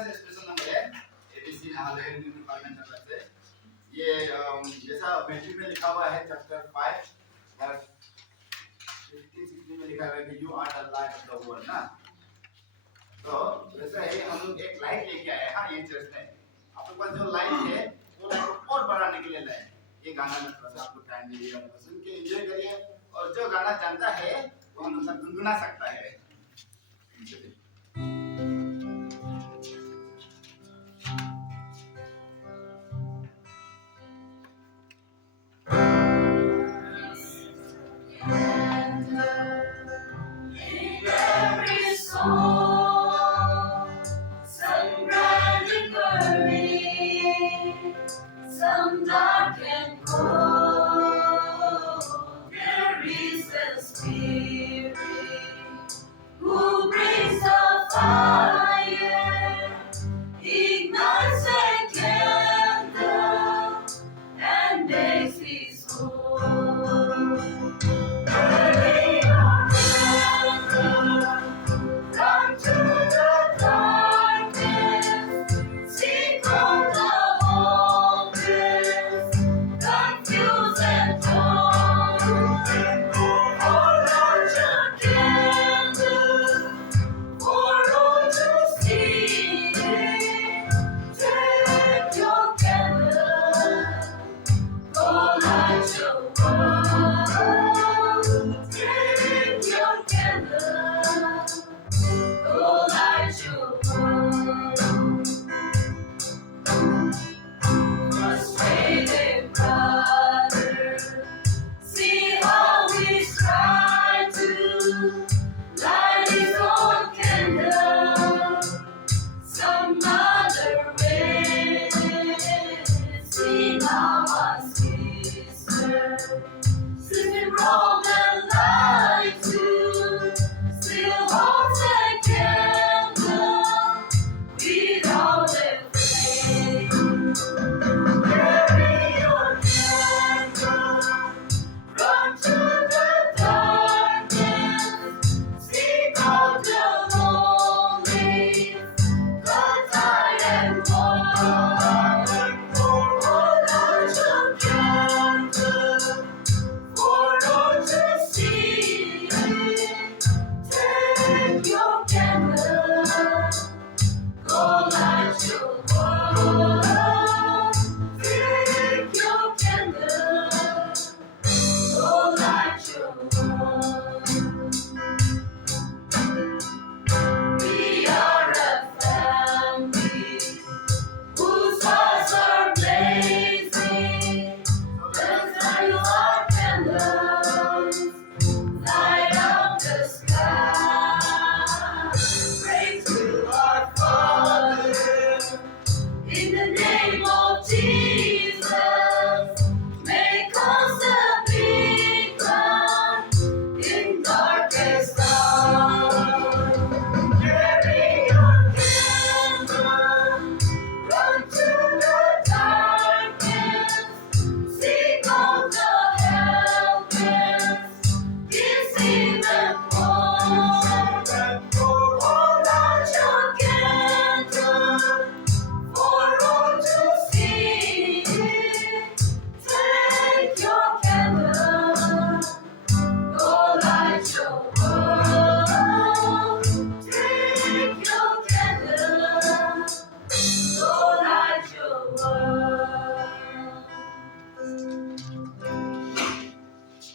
आपका session number है ABC Nahal department number से ये जैसा मैट्रिक में लिखा हुआ है चैप्टर 5 वर्स 15-16 में लिखा हुआ है कि you are the light of the world ना। तो वैसा ही हम लोग एक लाइट लेके आए। हाँ ये चर्च में आपके पास जो लाइट है वो लाइट को और बढ़ाने के लिए लाए। ये गाना में थोड़ा सा आपको टाइम दीजिएगा, सुन के एंजॉय करिए और जो गाना जानता है वो हम लोग गुनगुना सकता है। Some dark and cold, there is a spirit who brings a fire, ignites a candle, and makes his home. Burning our candle, run to the darkness, seek on the confused and torn, hold on your candle for all to see. Take your candle, go light your world. Take your candle, go light your world. Frustrated brother, see how he's trying to light his own candle. Somebody